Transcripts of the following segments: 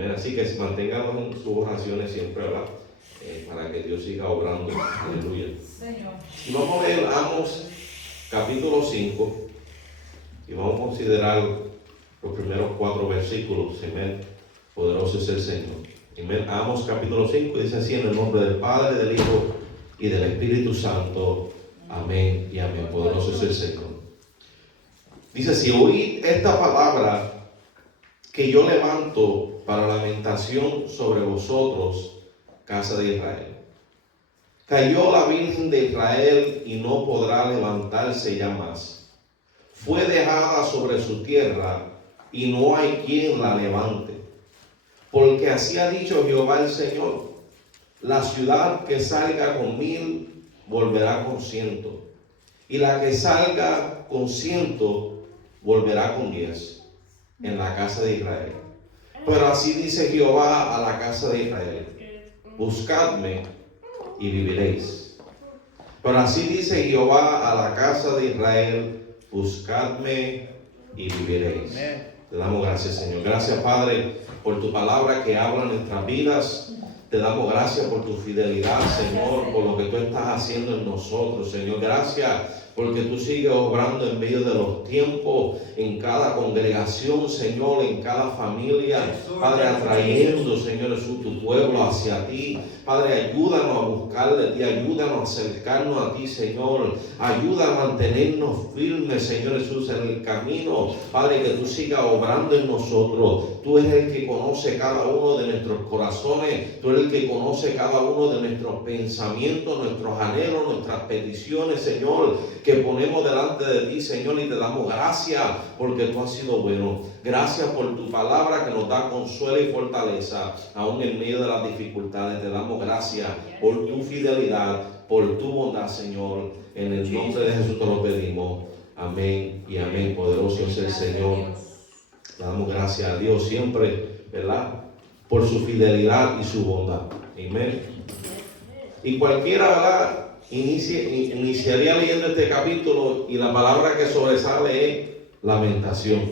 Amén. Así que manténganos en sus oraciones siempre, ¿verdad? Para que Dios siga obrando. Aleluya. Señor. Y vamos a ver Amos capítulo 5 y vamos a considerar los primeros 4 versículos. Amén. Poderoso es el Señor. Amén. Amos capítulo 5 dice así: en el nombre del Padre, del Hijo y del Espíritu Santo. Amén y amén. Poderoso es el Señor. Dice: si oíd esta palabra que yo levanto para lamentación sobre vosotros, casa de Israel. Cayó la Virgen de Israel y no podrá levantarse ya más. Fue dejada sobre su tierra y no hay quien la levante. Porque así ha dicho Jehová el Señor: la ciudad que salga con 1000 volverá con 100, y la que salga con 100 volverá con 10 en la casa de Israel. Pero así dice Jehová a la casa de Israel: buscadme y viviréis. Pero así dice Jehová a la casa de Israel: buscadme y viviréis. Te damos gracias, Señor. Gracias, Padre, por tu palabra que habla en nuestras vidas. Te damos gracias por tu fidelidad, Señor, por lo que tú estás haciendo en nosotros, Señor. Gracias porque tú sigues obrando en medio de los tiempos, en cada congregación, Señor, en cada familia. Padre, atrayendo, Señor Jesús, tu pueblo hacia ti. Padre, ayúdanos a buscar de ti, ayúdanos a acercarnos a ti, Señor. Ayuda a mantenernos firmes, Señor Jesús, en el camino. Padre, que tú sigas obrando en nosotros. Tú eres el que conoce cada uno de nuestros corazones. Tú eres el que conoce cada uno de nuestros pensamientos, nuestros anhelos, nuestras peticiones, Señor, que ponemos delante de ti, Señor, y te damos gracias porque tú has sido bueno. Gracias por tu palabra que nos da consuelo y fortaleza, aún en medio de las dificultades. Te damos gracias por tu fidelidad, por tu bondad, Señor. En el nombre de Jesús te lo pedimos. Amén y amén. Poderoso es el Señor. Le damos gracias a Dios siempre, ¿verdad? Por su fidelidad y su bondad. Amén. Y cualquiera, ¿verdad?, iniciaría leyendo este capítulo y la palabra que sobresale es lamentación.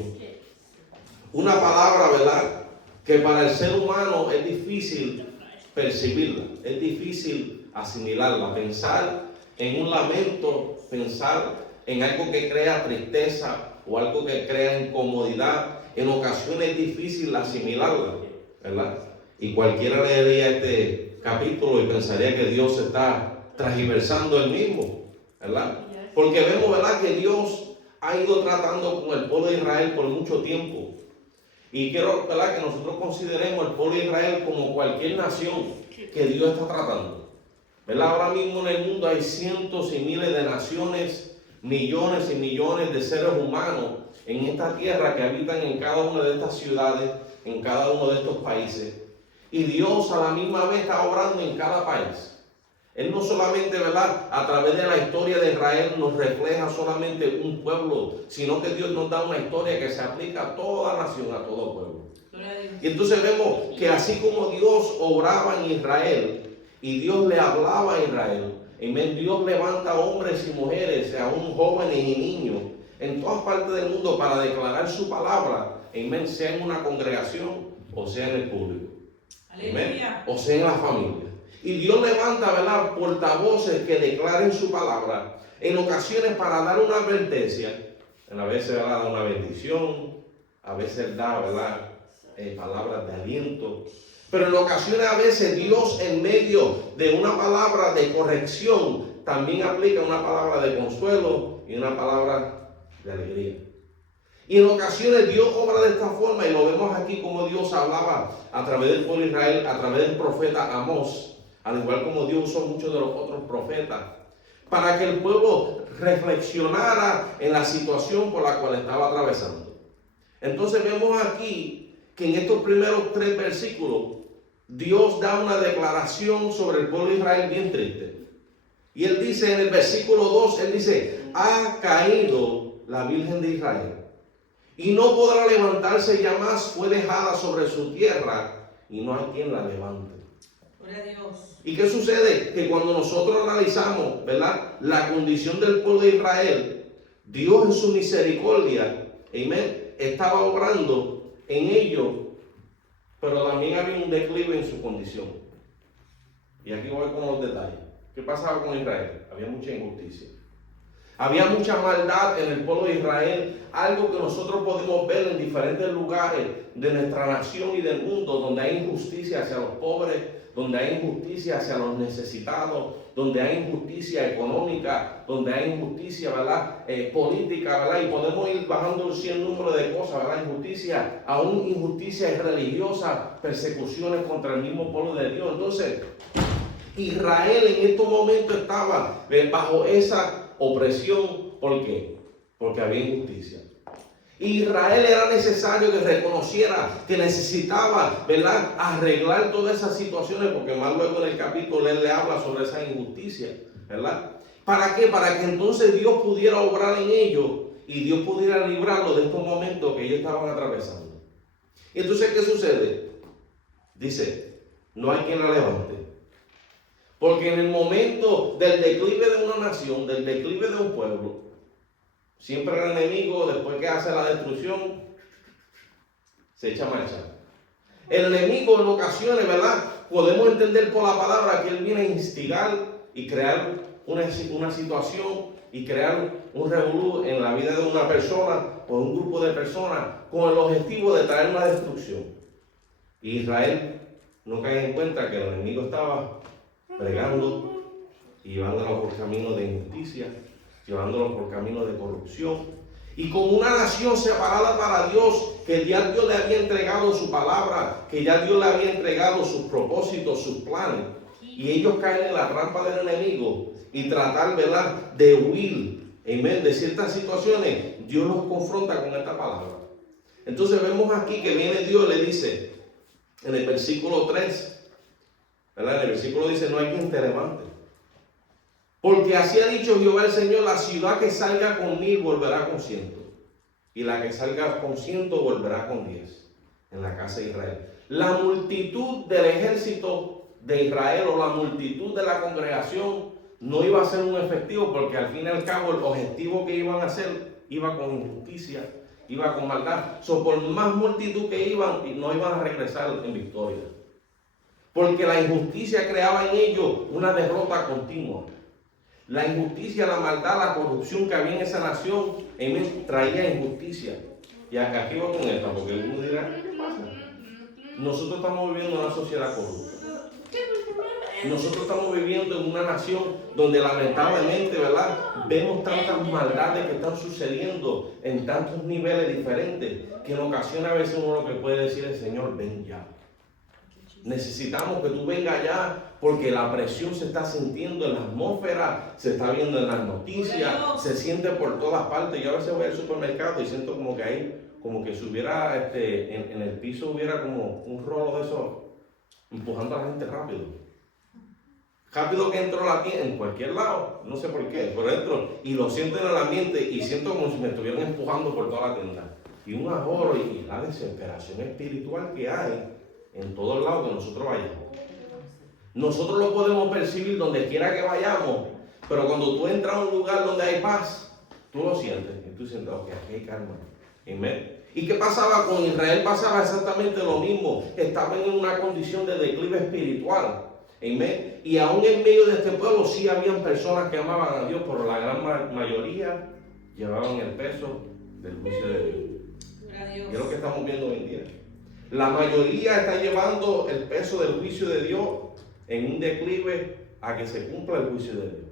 Una palabra, ¿verdad?, que para el ser humano es difícil percibirla, es difícil asimilarla, pensar en un lamento, pensar en algo que crea tristeza o algo que crea incomodidad. En ocasiones es difícil asimilarla, ¿verdad? Y cualquiera leería este capítulo y pensaría que Dios está transversando el mismo, ¿verdad? Porque vemos, ¿verdad?, que Dios ha ido tratando con el pueblo de Israel por mucho tiempo. Y quiero, ¿verdad?, que nosotros consideremos el pueblo de Israel como cualquier nación que Dios está tratando, ¿verdad? Ahora mismo en el mundo hay cientos y miles de naciones, millones y millones de seres humanos en esta tierra que habitan en cada una de estas ciudades, en cada uno de estos países. Y Dios a la misma vez está obrando en cada país. Él no solamente, ¿verdad?, a través de la historia de Israel nos refleja solamente un pueblo, sino que Dios nos da una historia que se aplica a toda nación, a todo pueblo. Y entonces vemos que así como Dios obraba en Israel y Dios le hablaba a Israel, amén, Dios levanta hombres y mujeres, aún jóvenes y niños, en todas partes del mundo para declarar su palabra, amén, sea en una congregación o sea en el público, amén, o sea en la familia. Y Dios levanta, ¿verdad?, portavoces que declaren su palabra, en ocasiones para dar una advertencia, a veces, ¿verdad?, da una bendición, a veces da, ¿verdad?, palabras de aliento, pero en ocasiones a veces Dios en medio de una palabra de corrección también aplica una palabra de consuelo y una palabra de alegría. Y en ocasiones Dios obra de esta forma, y lo vemos aquí como Dios hablaba a través del pueblo de Israel, a través del profeta Amós, al igual como Dios usó muchos de los otros profetas, para que el pueblo reflexionara en la situación por la cual estaba atravesando. Entonces vemos aquí que en estos primeros 3 versículos Dios da una declaración sobre el pueblo de Israel bien triste. Y Él dice en el versículo 2, Él dice: ha caído la Virgen de Israel y no podrá levantarse ya más, fue dejada sobre su tierra y no hay quien la levante. Gloria a Dios. ¿Y qué sucede? Que cuando nosotros analizamos, ¿verdad?, la condición del pueblo de Israel, Dios en su misericordia, amén, estaba obrando en ellos pero también había un declive en su condición. Y aquí voy con los detalles. ¿Qué pasaba con Israel? Había mucha injusticia. Había mucha maldad en el pueblo de Israel, algo que nosotros podemos ver en diferentes lugares de nuestra nación y del mundo, donde hay injusticia hacia los pobres, donde hay injusticia hacia los necesitados, donde hay injusticia económica, donde hay injusticia, ¿verdad? Política, ¿verdad? Y podemos ir bajando el sinnúmero de cosas, ¿verdad? Injusticia, aún injusticia religiosa, persecuciones contra el mismo pueblo de Dios. Entonces, Israel en estos momentos estaba bajo esa opresión. ¿Por qué? Porque había injusticia. Israel era necesario que reconociera que necesitaba, ¿verdad?, arreglar todas esas situaciones, porque más luego en el capítulo él le habla sobre esa injusticia, ¿verdad? ¿Para qué? Para que entonces Dios pudiera obrar en ellos y Dios pudiera librarlos de estos momentos que ellos estaban atravesando. Y entonces, ¿qué sucede? Dice, no hay quien la levante. Porque en el momento del declive de una nación, del declive de un pueblo, siempre el enemigo, después que hace la destrucción, se echa marcha. El enemigo en ocasiones, ¿verdad? Podemos entender por la palabra que él viene a instigar y crear una situación y crear un revolú en la vida de una persona o un grupo de personas con el objetivo de traer una destrucción. Y Israel no cae en cuenta que el enemigo estaba pregando y llevándolo por caminos de injusticia, llevándolo por caminos de corrupción, y como una nación separada para Dios, que ya Dios le había entregado su palabra, que ya Dios le había entregado sus propósitos, sus planes, y ellos caen en la trampa del enemigo y tratar, ¿verdad?, de huir, amén, de ciertas situaciones. Dios los confronta con esta palabra. Entonces vemos aquí que viene Dios y le dice en el versículo 3, ¿verdad? En el versículo dice, no hay quien te levante. Porque así ha dicho Jehová el Señor, la ciudad que salga con 1000 volverá con 100. Y la que salga con 100 volverá con 10 en la casa de Israel. La multitud del ejército de Israel o la multitud de la congregación no iba a ser un efectivo, porque al fin y al cabo el objetivo que iban a hacer iba con injusticia, iba con maldad. Por más multitud que iban, no iban a regresar en victoria. Porque la injusticia creaba en ellos una derrota continua. La injusticia, la maldad, la corrupción que había en esa nación, traía injusticia. Y aquí voy con esta, porque uno dirá, ¿qué pasa? Nosotros estamos viviendo en una sociedad corrupta. Nosotros estamos viviendo en una nación donde lamentablemente, ¿verdad?, vemos tantas maldades que están sucediendo en tantos niveles diferentes, que en ocasiones a veces uno lo que puede decir es, Señor, ven ya. Necesitamos que tú vengas ya, porque la presión se está sintiendo en la atmósfera, se está viendo en las noticias, se siente por todas partes. Yo a veces voy al supermercado y siento como que ahí, como que si hubiera en el piso hubiera como un rolo de esos empujando a la gente rápido. Rápido que entro a la tienda, en cualquier lado, no sé por qué, pero entro y lo siento en el ambiente y siento como si me estuvieran empujando por toda la tienda. Y un ahorro y la desesperación espiritual que hay en todos lados que nosotros vayamos. Nosotros lo podemos percibir donde quiera que vayamos, pero cuando tú entras a un lugar donde hay paz, tú lo sientes y tú sientes, ok, aquí hay calma. Amén. ¿Y qué pasaba con Israel? Pasaba exactamente lo mismo. Estaban en una condición de declive espiritual. Amén. Y aún en medio de este pueblo sí habían personas que amaban a Dios, pero la gran mayoría llevaban el peso del juicio de Dios. ¿Qué es lo que estamos viendo hoy en día? La mayoría está llevando el peso del juicio de Dios en un declive a que se cumpla el juicio de Dios.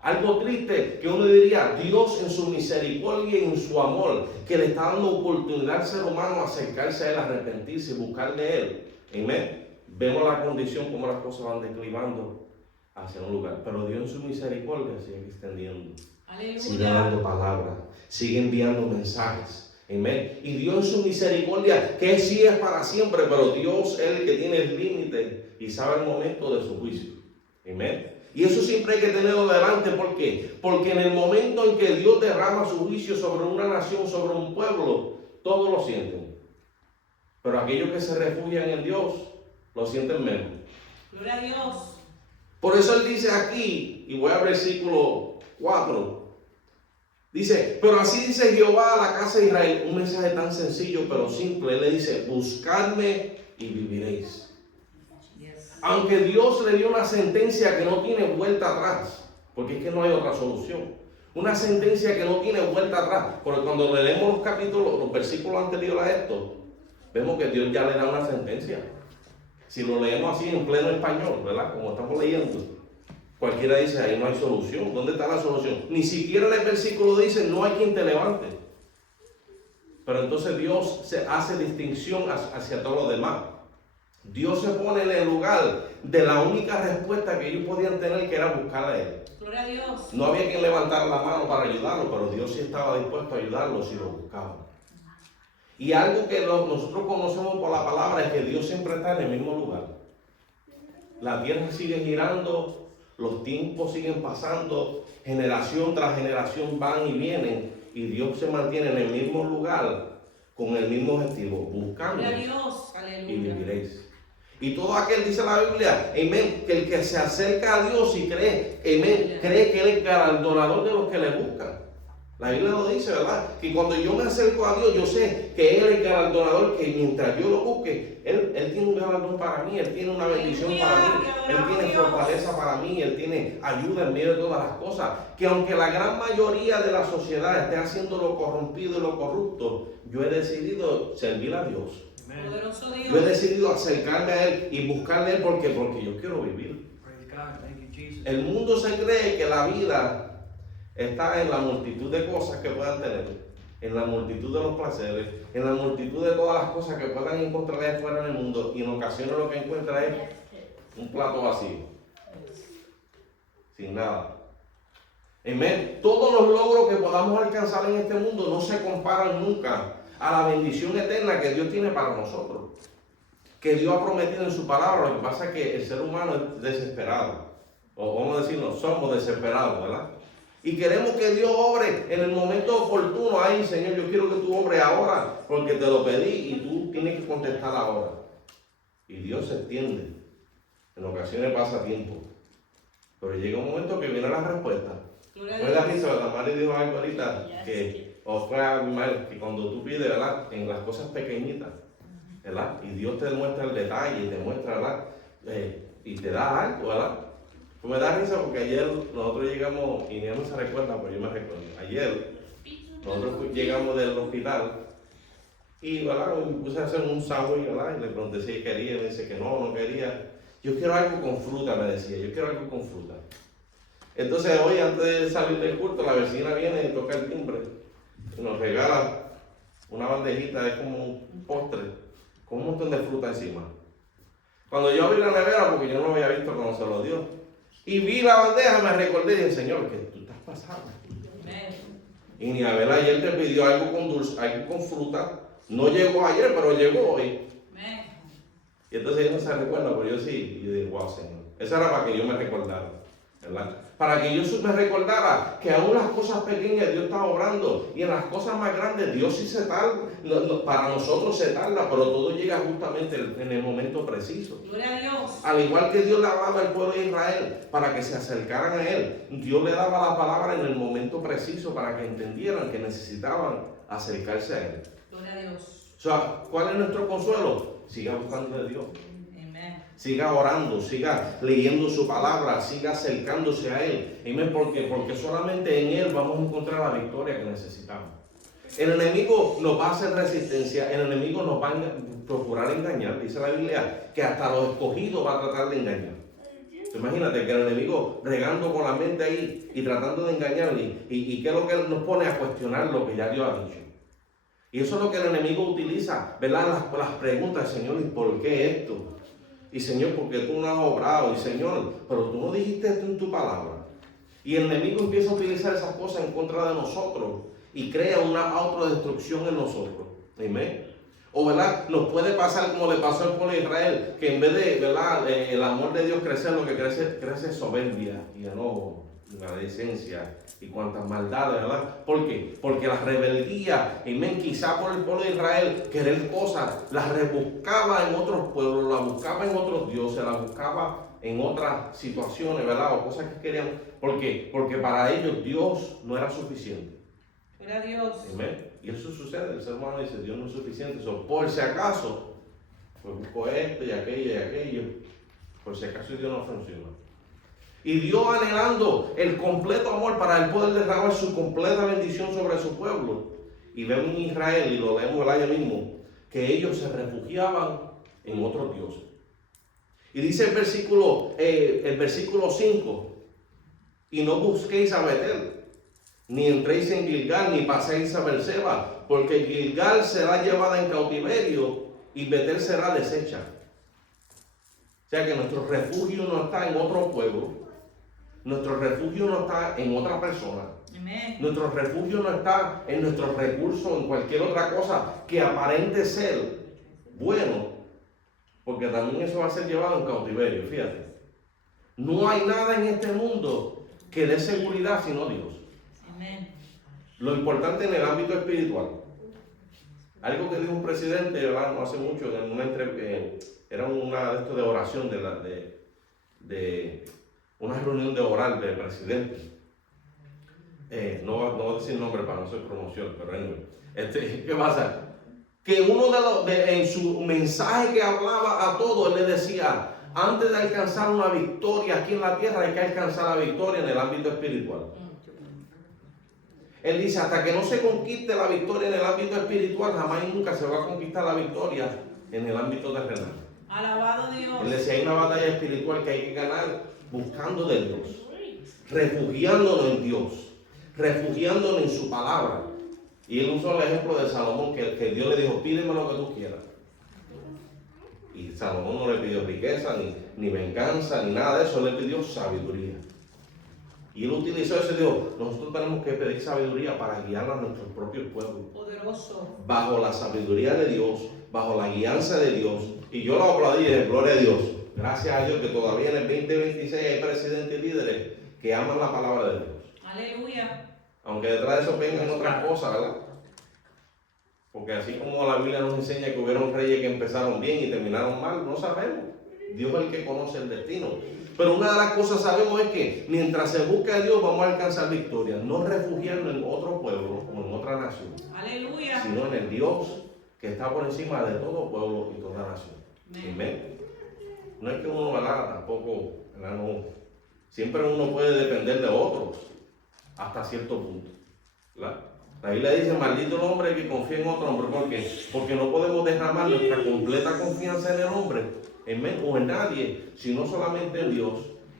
Algo triste que uno diría, Dios en su misericordia y en su amor, que le está dando oportunidad al ser humano a acercarse a Él, a arrepentirse, buscar de Él. Amén. Vemos la condición, como las cosas van declivando hacia un lugar. Pero Dios en su misericordia sigue extendiendo. Aleluya. Sigue dando palabras, sigue enviando mensajes. Amén. Y Dios en su misericordia, que sí es para siempre, pero Dios es el que tiene el límite y sabe el momento de su juicio. Amén. Y eso siempre hay que tenerlo delante. ¿Por qué? Porque en el momento en que Dios derrama su juicio sobre una nación, sobre un pueblo, todos lo sienten. Pero aquellos que se refugian en Dios, lo sienten menos. Gloria a Dios. Por eso Él dice aquí, y voy al versículo 4, dice, pero así dice Jehová a la casa de Israel, un mensaje tan sencillo pero simple. Él le dice, buscadme y viviréis. Yes. Aunque Dios le dio una sentencia que no tiene vuelta atrás, porque es que no hay otra solución. Una sentencia que no tiene vuelta atrás. Porque cuando leemos los capítulos, los versículos anteriores a esto, vemos que Dios ya le da una sentencia. Si lo leemos así en pleno español, ¿verdad? Como estamos leyendo, cualquiera dice, ahí no hay solución. ¿Dónde está la solución? Ni siquiera en el versículo dice, no hay quien te levante. Pero entonces Dios se hace distinción hacia todos los demás. Dios se pone en el lugar de la única respuesta que ellos podían tener, que era buscar a Él. Gloria a Dios. No había quien levantara la mano para ayudarlo, pero Dios sí estaba dispuesto a ayudarlos si lo buscaban. Y algo que nosotros conocemos por la palabra es que Dios siempre está en el mismo lugar. La tierra sigue girando, los tiempos siguen pasando, generación tras generación van y vienen, y Dios se mantiene en el mismo lugar con el mismo objetivo, buscando Gloria a Dios. y Aleluya. viviréis. Y todo aquel, dice la Biblia, amén, que el que se acerca a Dios y cree, amén, cree que Él es galardonador de los que le buscan. La Biblia lo dice, ¿verdad? Que cuando yo me acerco a Dios, yo sé que Él es el galardonador, que mientras yo lo busque, Él tiene un galardón para mí, Él tiene una bendición para mí, Él tiene fortaleza para mí, Él tiene ayuda en medio de todas las cosas. Que aunque la gran mayoría de la sociedad esté haciendo lo corrompido y lo corrupto, yo he decidido servir a Dios. Poderoso Dios. Yo he decidido acercarme a Él y buscarle a Él porque yo quiero vivir. El mundo se cree que la vida está en la multitud de cosas que puedan tener, en la multitud de los placeres, en la multitud de todas las cosas que puedan encontrar allá afuera en el mundo, y en ocasiones lo que encuentra es un plato vacío, sin nada. Amén. Todos los logros que podamos alcanzar en este mundo no se comparan nunca a la bendición eterna que Dios tiene para nosotros, que Dios ha prometido en su palabra. Lo que pasa es que el ser humano es desesperado, o vamos a decirlo, somos desesperados, ¿verdad? Y queremos que Dios obre en el momento oportuno. Ay, Señor, yo quiero que tú obres ahora, porque te lo pedí y tú tienes que contestar ahora. Y Dios se extiende. En ocasiones pasa tiempo, pero llega un momento que viene la respuesta. Fue la risa, la madre dijo algo ahorita, que fue a mi madre, que cuando tú pides, ¿verdad? En las cosas pequeñitas, ¿verdad? Y Dios te muestra el detalle, y te muestra, ¿verdad? Y te da algo, ¿verdad? Pues me da risa porque ayer nosotros llegamos, y ella no se recuerda, pero yo me recuerdo. Ayer nosotros llegamos del hospital y, ¿verdad? Me puse a hacer un sándwich, ¿verdad? Y le pregunté si quería, y me dice que no quería. Yo quiero algo con fruta, me decía, yo quiero algo con fruta. Entonces hoy, antes de salir del culto, la vecina viene y toca el timbre y nos regala una bandejita, es como un postre, con un montón de fruta encima. Cuando yo abrí la nevera, porque yo no lo había visto cuando se lo dio, y vi la bandeja, me recordé y dije, Señor, que tú estás pasando. Y ni a ver, ayer te pidió algo con dulce, algo con fruta. No llegó ayer, pero llegó hoy. Y entonces ella no se recuerda, pero yo sí. Y yo dije, wow, Señor. Eso era para que yo me recordara, ¿verdad? Para que yo me recordara que aún las cosas pequeñas Dios está obrando, y en las cosas más grandes Dios sí se tarda. Para nosotros se tarda, pero todo llega justamente en el momento preciso. Gloria a Dios. Al igual que Dios le hablaba al pueblo de Israel para que se acercaran a Él, Dios le daba la palabra en el momento preciso para que entendieran que necesitaban acercarse a Él. Gloria a Dios. O sea, ¿cuál es nuestro consuelo? Siga buscando de Dios. Amén. Siga orando, siga leyendo su palabra, siga acercándose a Él. Amén. Porque solamente en Él vamos a encontrar la victoria que necesitamos. El enemigo nos va a hacer resistencia, el enemigo nos va a procurar engañar. Dice la Biblia que hasta los escogidos va a tratar de engañar. Imagínate que el enemigo regando con la mente ahí y tratando de engañar, y qué es lo que nos pone a cuestionar lo que ya Dios ha dicho. Y eso es lo que el enemigo utiliza, ¿verdad? Las preguntas, Señor, ¿y por qué esto? Y Señor, ¿por qué tú no has obrado? Y Señor, pero tú no dijiste esto en tu palabra. Y el enemigo empieza a utilizar esas cosas en contra de nosotros y crea una autodestrucción en nosotros. Amén. O, ¿verdad? Nos puede pasar como le pasó al pueblo de Israel, que en vez de, ¿verdad? El amor de Dios crecer, lo que crece es soberbia y enojo, maledicencia y cuantas maldades, ¿verdad? ¿Por qué? Porque la rebeldía, amén, quizá por el pueblo de Israel, querer cosas, las rebuscaba en otros pueblos, las buscaba en otros dioses, las buscaba en otras situaciones, ¿verdad? O cosas que querían. ¿Por qué? Porque para ellos Dios no era suficiente. Gloria a Dios. Amén. Y eso sucede, el ser humano dice, Dios no es suficiente. Por si acaso, Pues busco esto y aquello y aquello. Por si acaso Dios no funciona. Y Dios anhelando el completo amor para él poder derramar su completa bendición sobre su pueblo. Y vemos en Israel, y lo leemos el año mismo, que ellos se refugiaban en otros dioses. Y dice el versículo 5, y no busquéis a Betel, ni entréis en Gilgal, ni paséis a Beerseba, porque Gilgal será llevada en cautiverio y Betel será deshecha. O sea que nuestro refugio no está en otro pueblo, nuestro refugio no está en otra persona. Amén. Nuestro refugio no está en nuestros recursos, en cualquier otra cosa que aparente ser bueno, porque también eso va a ser llevado en cautiverio, fíjate. No hay nada en este mundo que dé seguridad sino Dios. Amén. Lo importante en el ámbito espiritual. Algo que dijo un presidente, ¿verdad? No hace mucho, en una era una de estas de oración de una reunión de oral del presidente. No voy a decir nombre para no hacer promoción, pero anyway. ¿Qué pasa? Que uno en su mensaje que hablaba a todos, él le decía, antes de alcanzar una victoria aquí en la tierra, hay que alcanzar la victoria en el ámbito espiritual. Él dice, hasta que no se conquiste la victoria en el ámbito espiritual, jamás y nunca se va a conquistar la victoria en el ámbito terrenal. Alabado Dios. Él decía, hay una batalla espiritual que hay que ganar buscando de Dios, refugiándonos en Dios, refugiándonos en su palabra. Y él usó el ejemplo de Salomón, que Dios le dijo, pídeme lo que tú quieras. Y Salomón no le pidió riqueza, ni venganza, ni nada de eso, le pidió sabiduría. Y él utilizó eso y dijo, nosotros tenemos que pedir sabiduría para guiar a nuestros propios pueblos. Poderoso. Bajo la sabiduría de Dios, bajo la guianza de Dios. Y yo lo aplaudí, gloria a Dios. Gracias a Dios que todavía en el 2026 hay presidentes y líderes que aman la palabra de Dios. Aleluya. Aunque detrás de eso vengan otras cosas, ¿verdad? Porque así como la Biblia nos enseña que hubieron reyes que empezaron bien y terminaron mal, no sabemos. Dios es el que conoce el destino. Pero una de las cosas sabemos es que mientras se busca a Dios vamos a alcanzar victoria. No refugiarnos en otro pueblo o en otra nación. Aleluya. Sino en el Dios que está por encima de todo pueblo y toda nación. Amén. No es que uno, ¿verdad? Tampoco, ¿verdad? No. Siempre uno puede depender de otros hasta cierto punto, ¿verdad? La Biblia dice, maldito el hombre que confía en otro hombre. ¿Por qué? Porque no podemos derramar nuestra completa confianza en el hombre, o en nadie, sino solamente en Dios.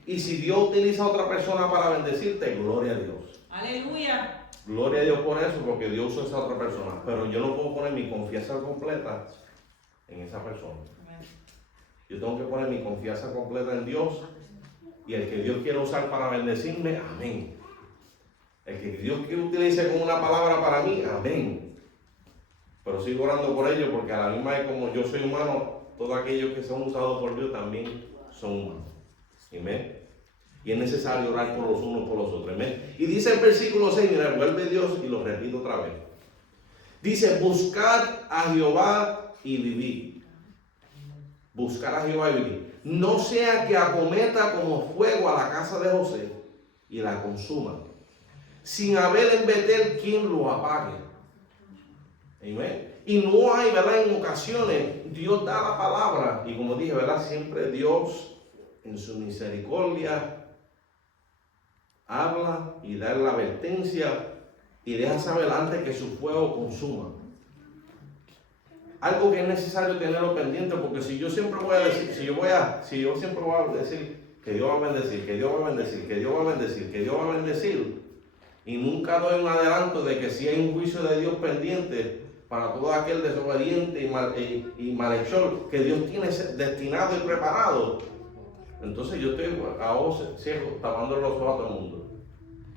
Y si Dios utiliza a otra persona para bendecirte, gloria a Dios. Aleluya. Gloria a Dios por eso, porque Dios usa a esa otra persona. Pero yo no puedo poner mi confianza completa en esa persona. Yo tengo que poner mi confianza completa en Dios. Y el que Dios quiere usar para bendecirme, amén. El que Dios quiere utilice como una palabra para mí, amén. Pero sigo orando por ellos, porque a la misma vez como yo soy humano, todos aquellos que son usados por Dios también son humanos. Amén. Y es necesario orar por los unos por los otros. Amén. Y dice el versículo 6, mira, vuelve Dios y lo repito otra vez. Dice, buscad a Jehová y vivid. Buscar a Jehová y vivir. No sea que acometa como fuego a la casa de José y la consuma, sin haber en Betel quien lo apague. Amén. Y no hay, ¿verdad? En ocasiones Dios da la palabra y como dije, ¿verdad? Siempre Dios en su misericordia habla y da la advertencia y deja saber antes que su fuego consuma. Algo que es necesario tenerlo pendiente, porque si yo siempre voy a decir, si yo siempre voy a decir que Dios va a bendecir, que Dios va a bendecir, que Dios va a bendecir, que Dios va a bendecir, y nunca doy un adelanto de que si hay un juicio de Dios pendiente para todo aquel desobediente y malhechor que Dios tiene destinado y preparado, entonces yo estoy a ojos ciegos, tapando los ojos a todo el mundo.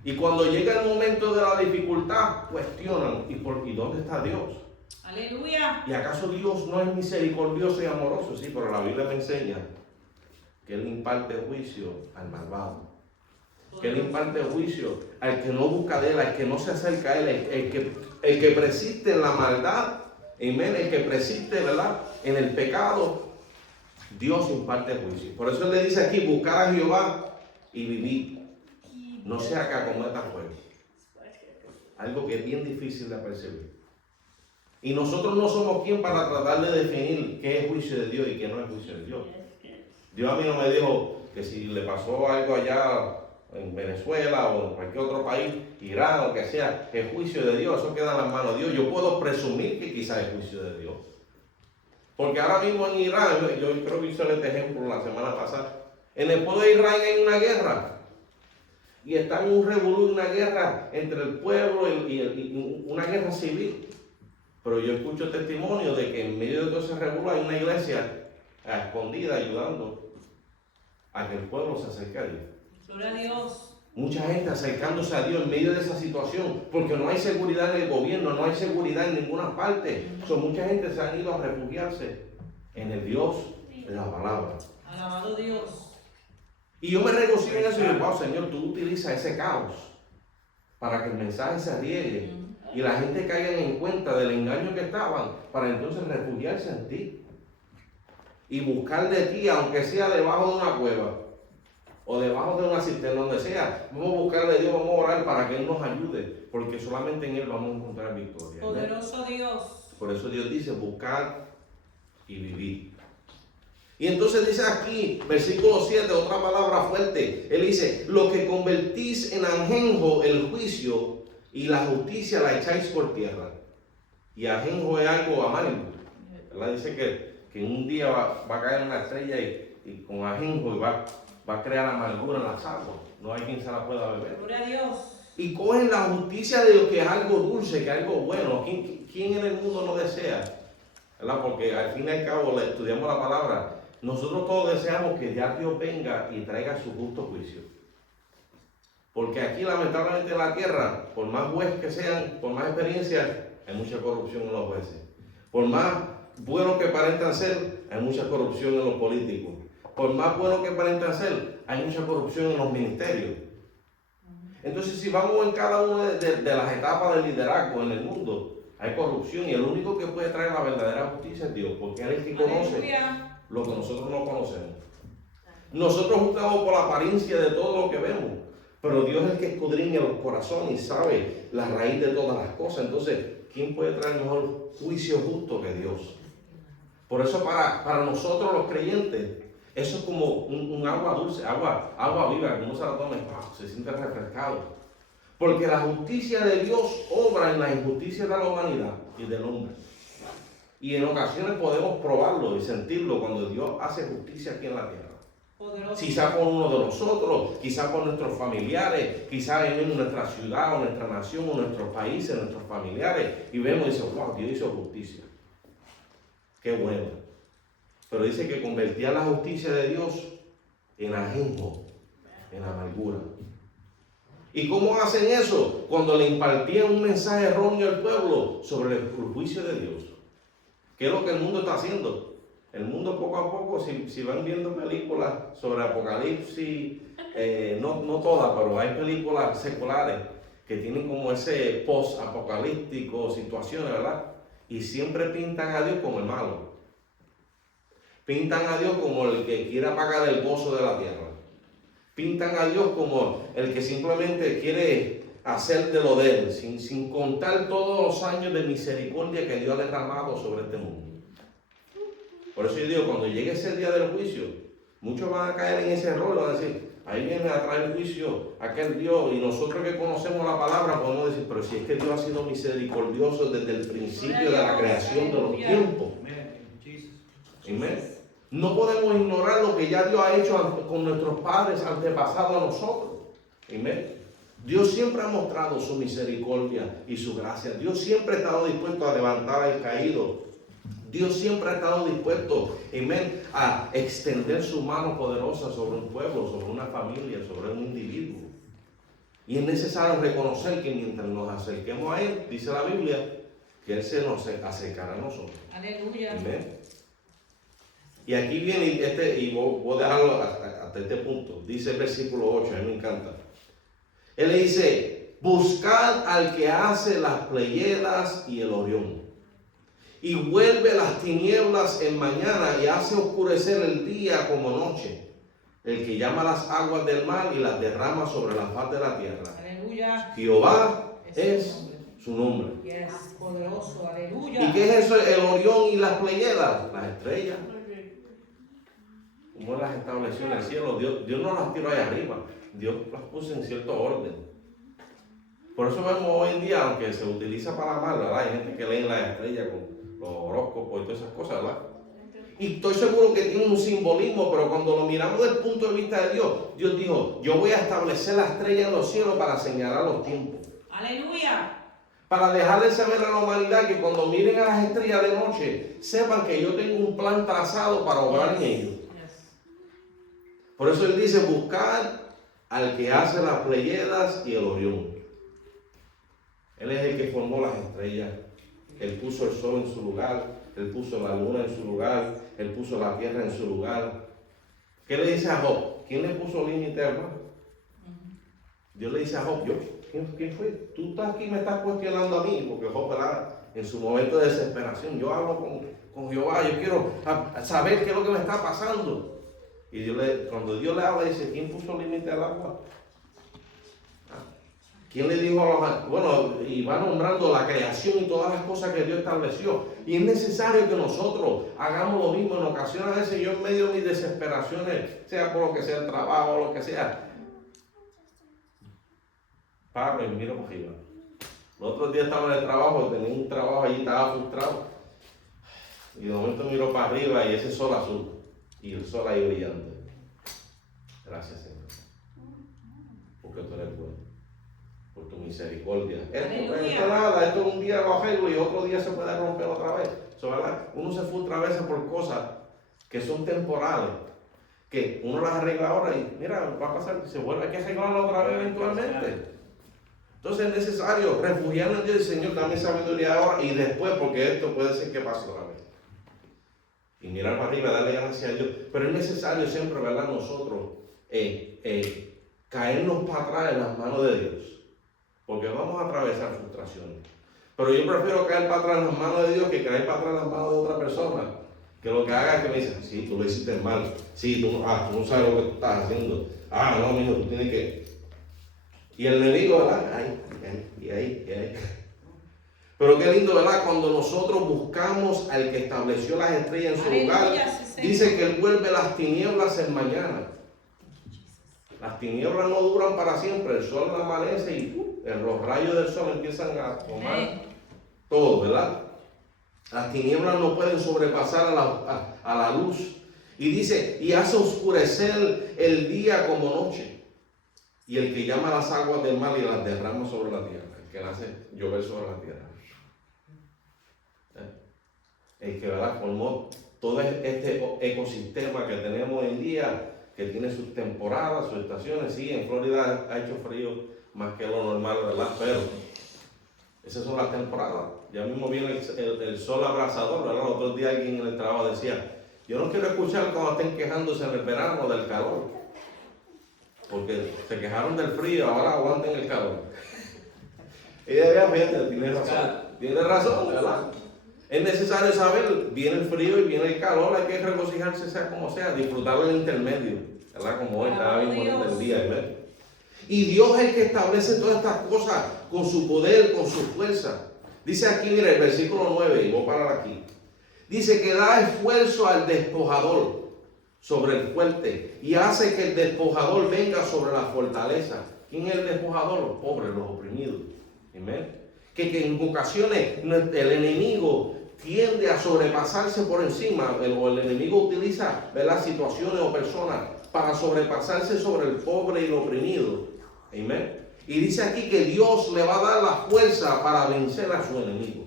Y cuando llega el momento de la dificultad, cuestionan, ¿y dónde está Dios? Aleluya. ¿Y acaso Dios no es misericordioso y amoroso? Sí, pero la Biblia me enseña que Él imparte juicio al malvado. Que Él imparte juicio al que no busca de Él, al que no se acerca a Él, el que persiste en la maldad, amén, el que persiste, ¿verdad?, en el pecado. Dios imparte juicio. Por eso Él le dice aquí, buscar a Jehová y vivir. No sea que acometa fuego. Algo que es bien difícil de percibir. Y nosotros no somos quien para tratar de definir qué es juicio de Dios y qué no es juicio de Dios. Dios a mí no me dijo que si le pasó algo allá en Venezuela o en cualquier otro país, Irán o que sea, es juicio de Dios, eso queda en las manos de Dios. Yo puedo presumir que quizás es juicio de Dios. Porque ahora mismo en Irán, yo creo que hice este ejemplo la semana pasada, en el pueblo de Israel hay una guerra. Y está en un revolú, una guerra entre el pueblo y una guerra civil. Pero yo escucho testimonio de que en medio de todo ese revolú hay una iglesia escondida ayudando a que el pueblo se acerque a Dios. Gloria a Dios. Mucha gente acercándose a Dios en medio de esa situación, porque no hay seguridad en el gobierno, no hay seguridad en ninguna parte. Mucha gente se han ido a refugiarse en el Dios de la palabra. Alabado Dios. Y yo me regocijo en eso y digo, wow, Señor, tú utilizas ese caos para que el mensaje se riegue y la gente caiga en cuenta del engaño que estaban, para entonces refugiarse en ti y buscar de ti, aunque sea debajo de una cueva o debajo de una cisterna, donde sea. Vamos a buscar de Dios, vamos a orar para que Él nos ayude, porque solamente en Él vamos a encontrar victoria. Poderoso Dios. Por eso Dios dice, buscar y vivir. Y entonces dice aquí, versículo 7, otra palabra fuerte. Él dice, lo que convertís en ajenjo el juicio y la justicia la echáis por tierra. Y ajenjo es algo amargo. ¿Verdad? Dice que en un día va a caer una estrella y con ajenjo y va a crear amargura en las aguas. No hay quien se la pueda beber. Gloria a Dios. Y cogen la justicia de Dios, que es algo dulce, que es algo bueno. ¿Quién en el mundo no desea? ¿Verdad? Porque al fin y al cabo le estudiamos la palabra. Nosotros todos deseamos que ya Dios venga y traiga su justo juicio. Porque aquí lamentablemente en la tierra, por más jueces que sean, por más experiencias, hay mucha corrupción en los jueces. Por más buenos que aparentan ser, hay mucha corrupción en los políticos. Por más buenos que aparentan ser, hay mucha corrupción en los ministerios. Entonces, si vamos en cada una de las etapas del liderazgo en el mundo, hay corrupción y el único que puede traer la verdadera justicia es Dios, porque Él es el que conoce lo que nosotros no conocemos. Nosotros juzgamos por la apariencia de todo lo que vemos, pero Dios es el que escudriña los corazones y sabe la raíz de todas las cosas. Entonces, ¿quién puede traer mejor juicio justo que Dios? Por eso para nosotros los creyentes, eso es como un agua dulce, agua viva, que uno se la toma y se siente refrescado. Porque la justicia de Dios obra en la injusticia de la humanidad y del hombre. Y en ocasiones podemos probarlo y sentirlo cuando Dios hace justicia aquí en la tierra. Poderoso. Quizá por uno de nosotros, quizá por nuestros familiares, quizá en nuestra ciudad o nuestra nación o nuestros países, nuestros familiares. Y vemos y decimos, wow, Dios hizo justicia. Qué bueno. Pero dice que convertía la justicia de Dios en ajenjo, en amargura. ¿Y cómo hacen eso? Cuando le impartían un mensaje erróneo al pueblo sobre el juicio de Dios. ¿Qué es lo que el mundo está haciendo? El mundo poco a poco, si van viendo películas sobre Apocalipsis, no todas, pero hay películas seculares que tienen como ese post-apocalíptico situaciones, ¿verdad? Y siempre pintan a Dios como el malo. Pintan a Dios como el que quiere apagar el gozo de la tierra. Pintan a Dios como el que simplemente quiere hacer de lo de Él, sin contar todos los años de misericordia que Dios ha derramado sobre este mundo. Por eso yo digo, cuando llegue ese día del juicio, muchos van a caer en ese error, van a decir, ahí viene a traer juicio aquel Dios, y nosotros que conocemos la palabra podemos decir, pero si es que Dios ha sido misericordioso desde el principio de la creación de los tiempos. Amén. No podemos ignorar lo que ya Dios ha hecho con nuestros padres antepasados a nosotros. Amén. Dios siempre ha mostrado su misericordia y su gracia. Dios siempre ha estado dispuesto a levantar al caído. Dios siempre ha estado dispuesto, amén, a extender su mano poderosa sobre un pueblo, sobre una familia, sobre un individuo. Y es necesario reconocer que mientras nos acerquemos a Él, dice la Biblia, que Él se nos acercará a nosotros. Aleluya. Amén. Y aquí viene, y voy a dejarlo hasta este punto. Dice el versículo 8, a mí me encanta. Él le dice, buscad al que hace las Pleiadas y el Orión, y vuelve las tinieblas en mañana y hace oscurecer el día como noche, el que llama las aguas del mar y las derrama sobre la faz de la tierra. Aleluya. Jehová es su nombre. Yes, poderoso, aleluya. ¿Y qué es eso? El Orión y las Pleiadas, las estrellas. ¿Cómo las estableció en el cielo? Dios no las tiró ahí arriba, Dios las puso en cierto orden. Por eso vemos hoy en día, aunque se utiliza para mal, ¿verdad? Hay gente que lee las estrellas con los horóscopos y todas esas cosas, ¿verdad? Y estoy seguro que tiene un simbolismo, pero cuando lo miramos desde el punto de vista de Dios, Dios dijo, yo voy a establecer la estrella en los cielos para señalar los tiempos. Aleluya. Para dejarle saber a la humanidad que cuando miren a las estrellas de noche, sepan que yo tengo un plan trazado para obrar en ellos. Yes. Por eso Él dice, buscad al que hace las Pleiadas y el Orión. Él es el que formó las estrellas. Él puso el sol en su lugar, Él puso la luna en su lugar, Él puso la tierra en su lugar. ¿Qué le dice a Job? ¿Quién le puso límite, hermano? Dios le dice a Job, ¿yo? ¿Quién fue? Tú estás aquí y me estás cuestionando a mí, porque Job, ¿verdad? En su momento de desesperación, yo hablo con Jehová, yo quiero saber qué es lo que me está pasando. Y cuando Dios le habla, dice, ¿quién puso límite al agua? ¿Quién le dijo a los... Bueno, y va nombrando la creación y todas las cosas que Dios estableció. Y es necesario que nosotros hagamos lo mismo. En ocasiones a veces yo en medio de mis desesperaciones, sea por lo que sea el trabajo o lo que sea, paro y miro por arriba. Los otros días estaba en el trabajo, tenía un trabajo allí, estaba frustrado. Y de momento miro para arriba y ese sol azul. Y el sol ahí brillante. Gracias, Señor. Porque tú eres bueno. Por tu misericordia. Esto es un día lo arreglo y otro día se puede romper otra vez. ¿Verdad? Uno se frustra a veces por cosas que son temporales, que uno las arregla ahora y mira, va a pasar, se vuelve, hay que arreglarlo otra vez eventualmente. Entonces es necesario refugiarnos en Dios y Señor, dame sabiduría ahora y después, porque esto puede ser que pase otra vez. Y mirar para arriba, darle gracias a Dios. Pero es necesario siempre, ¿verdad? Nosotros caernos para atrás en las manos de Dios. Porque vamos a atravesar frustraciones. Pero yo prefiero caer para atrás en las manos de Dios que caer para atrás en las manos de otra persona. Que lo que haga es que me dice, sí, tú lo hiciste mal. Sí, tú no sabes lo que tú estás haciendo. No, mijo, tú tienes que... Y el enemigo, ¿verdad? Ahí. Pero qué lindo, ¿verdad? Cuando nosotros buscamos al que estableció las estrellas en su lugar, dice que Él vuelve las tinieblas en mañana. Las tinieblas no duran para siempre, el sol amanece y los rayos del sol empiezan a tomar todo, ¿verdad? Las tinieblas no pueden sobrepasar a la luz. Y dice, y hace oscurecer el día como noche. Y el que llama las aguas del mar y las derrama sobre la tierra, el que las hace llover sobre la tierra. El que, ¿verdad?, formó todo este ecosistema que tenemos hoy en día, que tiene sus temporadas, sus estaciones. Sí, en Florida ha hecho frío más que lo normal, ¿verdad? Pero esas son las temporadas. Ya mismo viene el sol abrasador, ¿verdad? El otro día alguien en el trabajo decía, yo no quiero escuchar cuando estén quejándose en el verano del calor, porque se quejaron del frío, ahora aguanten el calor. Ella tiene razón, ¿verdad? Es necesario saber, viene el frío y viene el calor, hay que regocijarse sea como sea, disfrutar del intermedio, ¿verdad? Como hoy estaba bien bonito el día, ¿verdad? Y Dios es el que establece todas estas cosas con su poder, con su fuerza. Dice aquí, mira, el versículo 9, y voy a parar aquí. Dice que da esfuerzo al despojador sobre el fuerte y hace que el despojador venga sobre la fortaleza. ¿Quién es el despojador? Los pobres, los oprimidos. ¿Amén? Que en ocasiones el enemigo tiende a sobrepasarse por encima, o el enemigo utiliza, ¿verdad?, situaciones o personas para sobrepasarse sobre el pobre y el oprimido. Amén. Y dice aquí que Dios le va a dar la fuerza para vencer a su enemigo.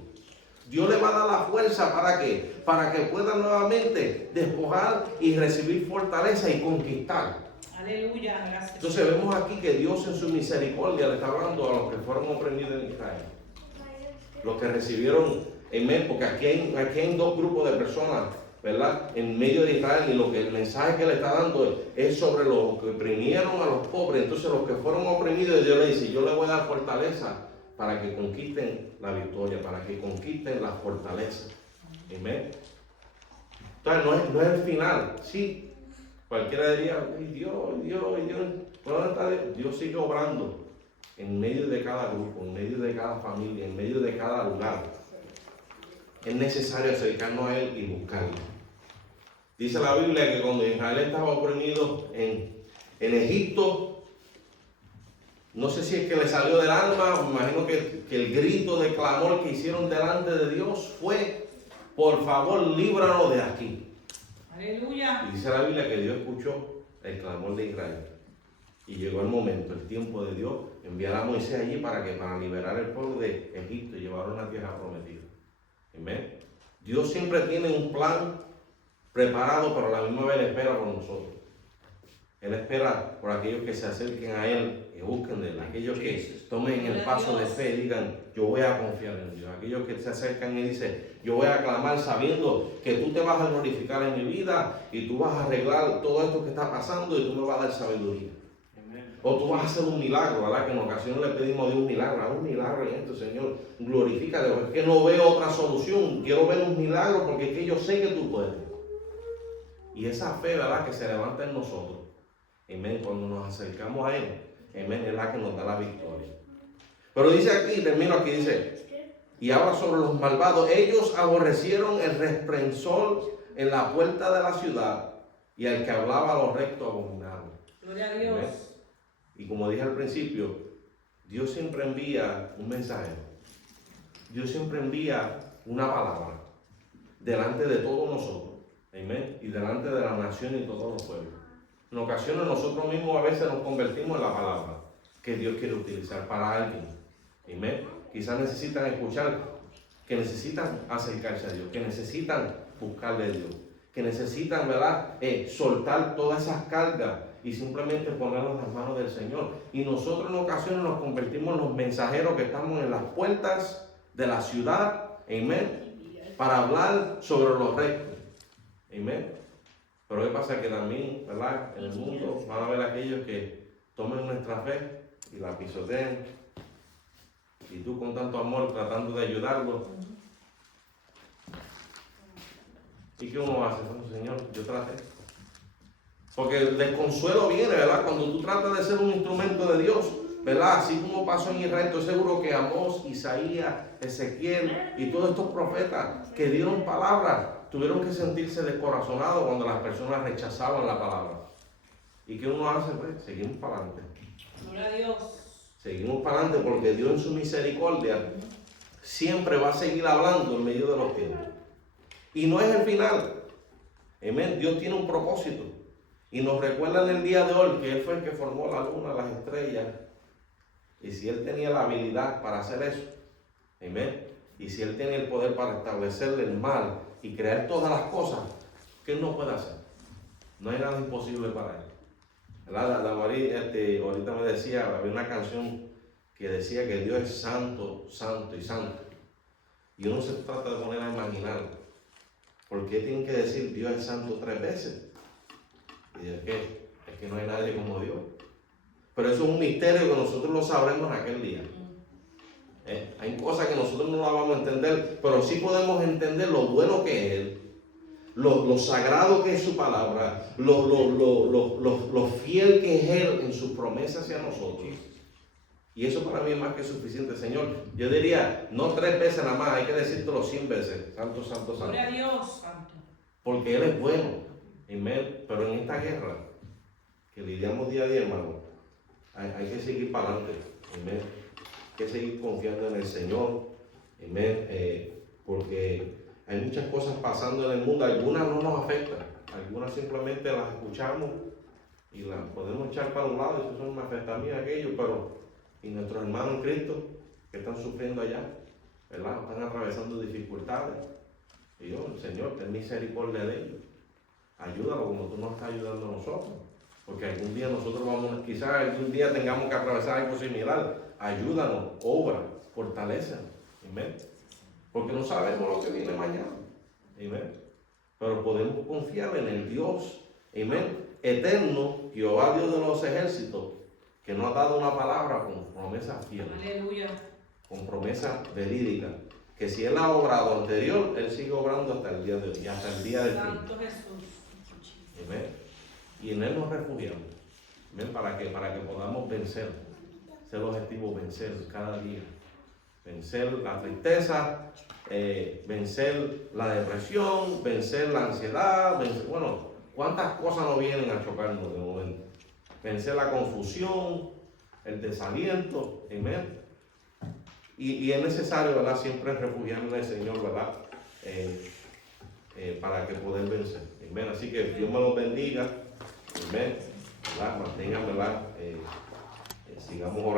Dios le va a dar la fuerza ¿para qué? Para que pueda nuevamente despojar y recibir fortaleza y conquistar. Aleluya, gracias. Entonces vemos aquí que Dios en su misericordia le está hablando a los que fueron oprimidos en Israel. Los que recibieron, porque aquí hay dos grupos de personas, ¿verdad?, en medio de Israel, y el mensaje que le está dando es sobre los que oprimieron a los pobres. Entonces los que fueron oprimidos, Dios le dice, yo le voy a dar fortaleza para que conquisten la victoria, para que conquisten la fortaleza. Amén. Entonces no es el final. Sí, cualquiera diría, Dios, ¿dónde está Dios? Dios sigue obrando. en medio de cada grupo, en medio de cada familia, en medio de cada lugar. Es necesario acercarnos a Él y buscarlo. Dice la Biblia que cuando Israel estaba oprimido en Egipto, no sé si es que le salió del alma, me imagino que el grito de clamor que hicieron delante de Dios fue: por favor, líbranos de aquí. Aleluya. Y dice la Biblia que Dios escuchó el clamor de Israel. Y llegó el momento, el tiempo de Dios, enviar a Moisés allí para liberar el pueblo de Egipto y llevarlo a una tierra prometida. Amén. Dios siempre tiene un plan preparado, pero a la misma vez Él espera por nosotros. Él espera por aquellos que se acerquen a Él y busquen de Él. Aquellos que tomen el paso de fe y digan: yo voy a confiar en Dios. Aquellos que se acercan y dicen: yo voy a clamar sabiendo que tú te vas a glorificar en mi vida y tú vas a arreglar todo esto que está pasando y tú me vas a dar sabiduría. O tú vas a hacer un milagro, ¿verdad? Que en ocasiones le pedimos a Dios un milagro. Haz un milagro en esto, Señor. Glorifícate. Es que no veo otra solución. Quiero ver un milagro porque es que yo sé que tú puedes. Y esa fe, ¿verdad? Que se levanta en nosotros. Amén. Cuando nos acercamos a Él. Amén. Es la que nos da la victoria. Pero dice aquí, termino aquí, dice: y ahora sobre los malvados, ellos aborrecieron el reprensor en la puerta de la ciudad, y al que hablaba a lo recto abominaron. Gloria a Dios. Amén. Y como dije al principio, Dios siempre envía un mensajero. Dios siempre envía una palabra delante de todos nosotros. Amén. Y delante de la nación y todos los pueblos. En ocasiones nosotros mismos a veces nos convertimos en la palabra que Dios quiere utilizar para alguien. Amén. Quizás necesitan escuchar, que necesitan acercarse a Dios, que necesitan buscarle a Dios, que necesitan, ¿verdad? Soltar todas esas cargas y simplemente ponerlas en las manos del Señor. Y nosotros en ocasiones nos convertimos en los mensajeros que estamos en las puertas de la ciudad, amén, para hablar sobre los rectos, amén. Pero ¿qué pasa? Que también, ¿verdad? En el mundo van a haber aquellos que tomen nuestra fe y la pisoteen. Y tú con tanto amor tratando de ayudarlos. ¿Y qué uno hace? Bueno, Señor, yo traté. Porque el desconsuelo viene, ¿verdad? Cuando tú tratas de ser un instrumento de Dios, ¿verdad? Así como pasó en Israel, estoy seguro que Amós, Isaías, Ezequiel y todos estos profetas que dieron palabras, tuvieron que sentirse descorazonados cuando las personas rechazaban la palabra. ¿Y qué uno hace? Pues seguimos para adelante. Gloria a Dios. Seguimos para adelante porque Dios en su misericordia siempre va a seguir hablando en medio de los tiempos. Y no es el final. Amén. Dios tiene un propósito. Y nos recuerda en el día de hoy que Él fue el que formó la luna, las estrellas. Y si Él tenía la habilidad para hacer eso, amén. Y si Él tiene el poder para establecerle el mal y crear todas las cosas, ¿qué Él no puede hacer? No hay nada imposible para Él. La María ahorita me decía, había una canción que decía que Dios es santo, santo y santo. Y uno se trata de poner a imaginar, ¿por qué tienen que decir Dios es santo 3 veces? ¿Y de qué? Es que no hay nadie como Dios. Pero eso es un misterio que nosotros lo sabremos en aquel día. Hay cosas que nosotros no las vamos a entender, pero sí podemos entender lo bueno que es Él, lo sagrado que es su palabra, lo fiel que es Él en sus promesas hacia nosotros. Y eso para mí es más que suficiente, Señor. Yo diría, no 3 veces nada más, hay que decírtelo 100 veces. Santo, santo, santo. Gloria a Dios, santo. Porque Él es bueno. Amén. Pero en esta guerra que lidiamos día a día, hermano, hay que seguir para adelante. Amén. Hay que seguir confiando en el Señor. Amén. Porque hay muchas cosas pasando en el mundo. Algunas no nos afectan. Algunas simplemente las escuchamos y las podemos echar para un lado. Eso no me afecta a mí, aquello. Pero, y nuestros hermanos en Cristo que están sufriendo allá, ¿verdad? Están atravesando dificultades. Y yo, Señor, ten misericordia de ellos. Ayúdalo como tú nos estás ayudando a nosotros. Porque algún día nosotros quizás algún día tengamos que atravesar algo similar. Ayúdanos, obra, fortaleza. Amén. Porque no sabemos lo que viene mañana. Amén. Pero podemos confiar en el Dios, amén, eterno, Jehová Dios de los ejércitos, que nos ha dado una palabra con promesas fieles. Aleluya. Con promesas verídicas. Que si Él ha obrado anterior, Él sigue obrando hasta el día de hoy, hasta el día del fin. Santo Jesús. Amén. Y en Él nos refugiamos. Amén. Para que podamos vencer. Ese es el objetivo, vencer cada día. Vencer la tristeza, vencer la depresión, vencer la ansiedad, bueno, cuántas cosas nos vienen a chocarnos de momento. Vencer la confusión, el desaliento, amén. Y es necesario, ¿verdad? Siempre refugiarnos en el Señor, ¿verdad? Para que poder vencer, amén. Así que Dios me los bendiga, amén. ¿Verdad? Mantengan, ¿verdad? Sigamos orando.